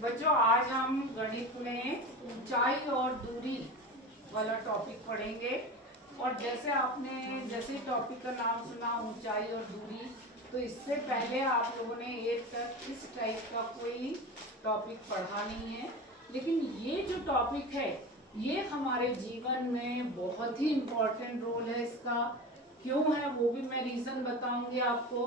बच्चों आज हम गणित में ऊंचाई और दूरी वाला टॉपिक पढ़ेंगे। और जैसे टॉपिक का नाम सुना ऊंचाई और दूरी, तो इससे पहले आप लोगों ने एक तक इस टाइप का कोई टॉपिक पढ़ा नहीं है। लेकिन ये जो टॉपिक है ये हमारे जीवन में बहुत ही इम्पोर्टेंट रोल है इसका। क्यों है वो भी मैं रीजन बताऊंगी आपको।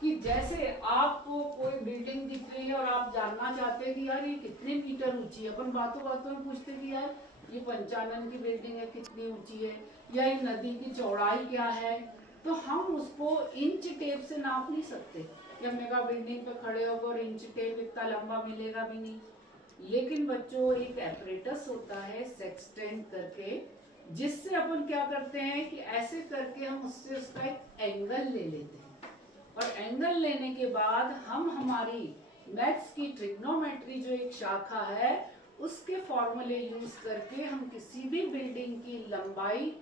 कि जैसे आपको कोई बिल्डिंग दिख रही है और आप जानना चाहते हैं कि यार ये कितने मीटर ऊंची है, अपन बातों बातों में पूछते कि यार ये पंचानन की बिल्डिंग है कितनी ऊंची है, या ये नदी की चौड़ाई क्या है, तो हम उसको इंच टेप से नाप नहीं सकते। या मेगा बिल्डिंग पे खड़े होकर और इंच टेप इतना लंबा मिलेगा भी नहीं। लेकिन बच्चों एक एपरेटस होता है सेक्सटेंट करके, जिससे अपन क्या करते हैं कि ऐसे करके हम उससे उसका एक एंगल ले लेते हैं। और एंगल लेने के बाद हम हमारी मैथ्स की ट्रिग्नोमेट्री जो एक शाखा है उसके फॉर्मूले यूज करके हम किसी भी बिल्डिंग की लंबाई,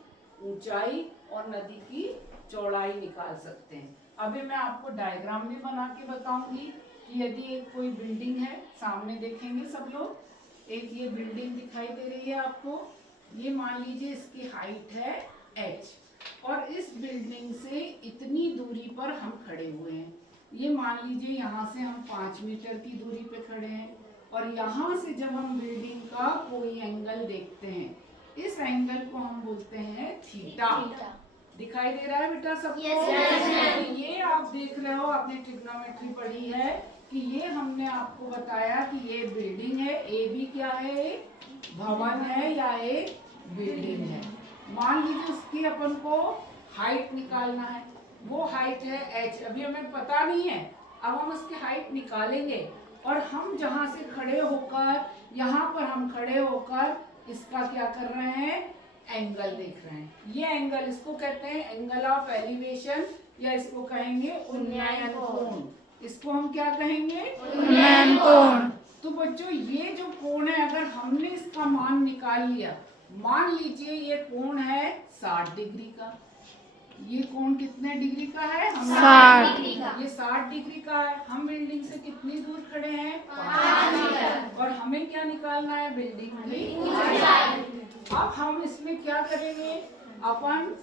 ऊंचाई और नदी की चौड़ाई निकाल सकते हैं। अभी मैं आपको डायग्राम भी बना के बताऊंगी कि यदि एक कोई बिल्डिंग है, सामने देखेंगे सब लोग, एक ये बिल्डिंग दिखाई दे रही है आपको। ये मान लीजिए इसकी हाइट है h, और इस बिल्डिंग से इतनी दूरी पर हम खड़े हुए हैं। ये मान लीजिए यहाँ से हम 5 मीटर की दूरी पे खड़े हैं, और यहाँ से जब हम बिल्डिंग का कोई एंगल देखते हैं, इस एंगल को हम बोलते हैं थीटा। दिखाई दे रहा है बेटा सबको? yes, ये आप देख रहे हो, आपने ट्रिग्नोमेट्री पढ़ी है कि ये हमने आपको बताया कि ये बिल्डिंग है। ए भी क्या है? एक भवन है या एक बिल्डिंग है। मान लीजिए उसकी अपन को हाइट निकालना है, वो हाइट है h। अभी हमें पता नहीं है, अब हम उसकी हाइट निकालेंगे। और हम जहाँ से खड़े होकर, यहाँ पर हम खड़े होकर इसका क्या कर रहे हैं? एंगल देख रहे हैं। ये एंगल, इसको कहते हैं एंगल ऑफ एलिवेशन, या इसको कहेंगे उन्नयन कोण। इसको हम क्या कहेंगे? उन्नयन कोण। तो बच्चों ये जो कोण है, अगर हमने इसका मान निकाल लिया, मान लीजिए ये कोण है 60 डिग्री का। ये कोण कितने डिग्री का है? 60 डिग्री का। ये 60 डिग्री का है। हम बिल्डिंग से कितनी दूर खड़े हैं? 5 मीटर। और हमें क्या निकालना है? बिल्डिंग की ऊंचाई। अब हम इसमें क्या करेंगे? अपन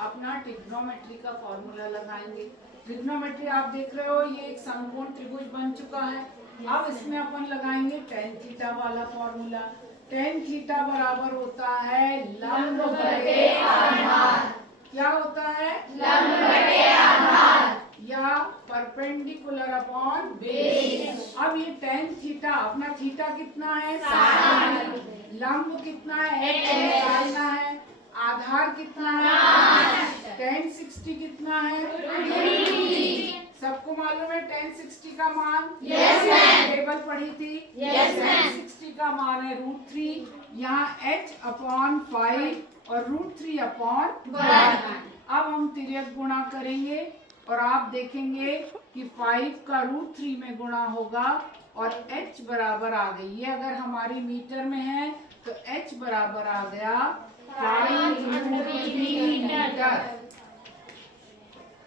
अपना ट्रिग्नोमेट्री का फॉर्मूला लगाएंगे। ट्रिग्नोमेट्री आप देख रहे हो, ये एक समकोण त्रिभुज बन चुका है। अब इसमें अपन लगाएंगे tan थीटा वाला फॉर्मूला। tan थीटा बराबर होता है लंब बटे आधार। क्या होता है? लंब बटे आधार या परपेंडिकुलर अपॉन बेस। अब ये tan थीटा, अपना थीटा कितना है? 60। लंब कितना है? निकालना है। आधार कितना है? tan 60 कितना है? सबको मालूम है tan 60 का मान? Yes, ma'am. टेबल पढ़ी थी? Yes, ma'am. tan 60 का मान है √3। यहाँ h/5 और √3/1। अब हम तिर्यक गुणा करेंगे और आप देखेंगे कि 5 का √3 में गुणा होगा और h बराबर आ गई। ये अगर हमारी मीटर में है तो h बराबर आ गया 5√3 मीटर।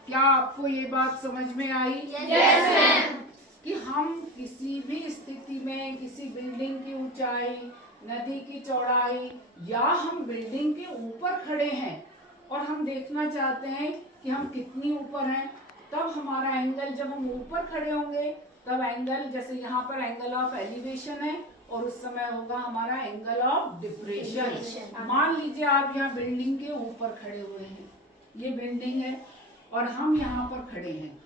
क्या आपको ये बात समझ में आई? Yes, ma'am. कि हम किसी भी स्थिति में किसी बिल्डिंग की ऊंचाई, नदी की चौड़ाई, या हम बिल्डिंग के ऊपर खड़े हैं और हम देखना चाहते हैं कि हम कितनी ऊपर हैं, तब हमारा एंगल, जब हम ऊपर खड़े होंगे तब एंगल, जैसे यहाँ पर एंगल ऑफ एलिवेशन है और उस समय होगा हमारा एंगल ऑफ डिप्रेशन। मान लीजिए आप यहाँ बिल्डिंग के ऊपर खड़े हुए हैं, ये बिल्डिंग है और हम यहाँ पर खड़े हैं।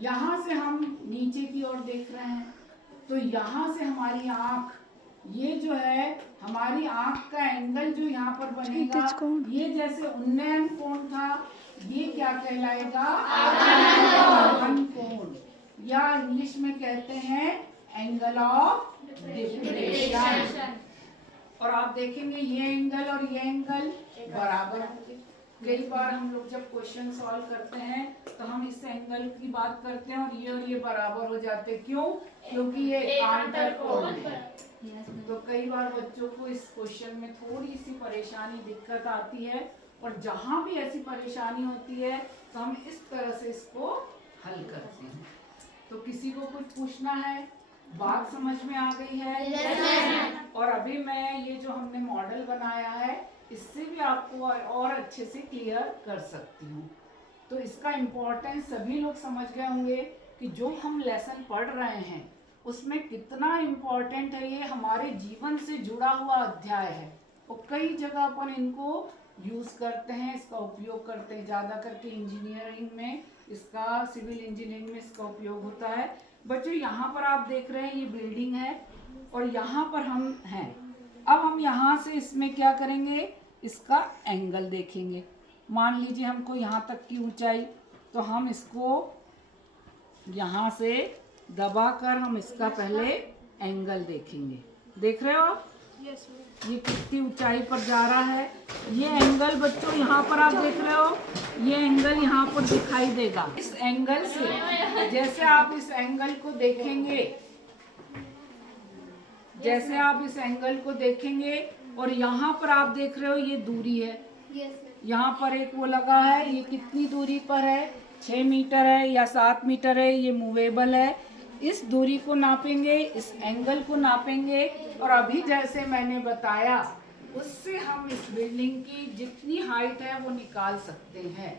यहाँ से हम नीचे की ओर देख रहे हैं, तो यहाँ से हमारी आँख, ये जो है हमारी आँख का एंगल जो यहाँ पर बनेगा, ये जैसे उन्नयन कोण था, ये क्या कहलाएगा? अवनयन कोण, या इंग्लिश में कहते हैं एंगल ऑफ डिप्रेशन। और आप देखेंगे ये एंगल और ये एंगल बराबर होंगे। कई बार हम लोग जब क्वेश्चन सॉल्व करते हैं तो हम इस एंगल की बात करते हैं और ये बराबर हो जाते हैं। क्यों? क्योंकि ये एकांतर कोण है। तो कई बार बच्चों को इस क्वेश्चन में थोड़ी सी परेशानी, दिक्कत आती है, और जहाँ भी ऐसी परेशानी होती है तो हम इस तरह से इसको हल करते हैं। तो किसी को कुछ पूछना है? बात समझ में आ गई है? Yes, ma'am. और अभी मैं ये जो हमने मॉडल बनाया है इससे भी आपको और अच्छे से क्लियर कर सकती हूँ। तो इसका इम्पोर्टेंस सभी लोग समझ गए होंगे कि जो हम लेसन पढ़ रहे हैं उसमें कितना इम्पोर्टेंट है, ये हमारे जीवन से जुड़ा हुआ अध्याय है और कई जगह अपन इनको यूज़ करते हैं, इसका उपयोग करते हैं। ज़्यादा करके इंजीनियरिंग में इसका, सिविल इंजीनियरिंग में इसका उपयोग होता है। बच्चों यहाँ पर आप देख रहे हैं ये बिल्डिंग है और यहाँ पर हम हैं। अब हम यहाँ से इसमें क्या करेंगे, इसका एंगल देखेंगे। मान लीजिए हमको यहाँ तक की ऊंचाई, तो हम इसको यहाँ से दबाकर हम इसका पहले एंगल देखेंगे। देख रहे हो आप? Yes, ma'am. ये कितनी ऊंचाई पर जा रहा है। ये एंगल बच्चों यहाँ पर आप देख रहे हो, ये एंगल यहाँ पर दिखाई देगा। इस एंगल से जैसे आप इस एंगल को देखेंगे, जैसे आप इस एंगल को देखेंगे और यहाँ पर आप देख रहे हो ये दूरी है। Yes, ma'am. यहाँ पर एक वो लगा है, ये कितनी दूरी पर है, 6 मीटर है या 7 मीटर है, ये मूवेबल है। इस दूरी को नापेंगे, इस एंगल को नापेंगे और अभी जैसे मैंने बताया उससे हम इस बिल्डिंग की जितनी हाइट है वो निकाल सकते हैं।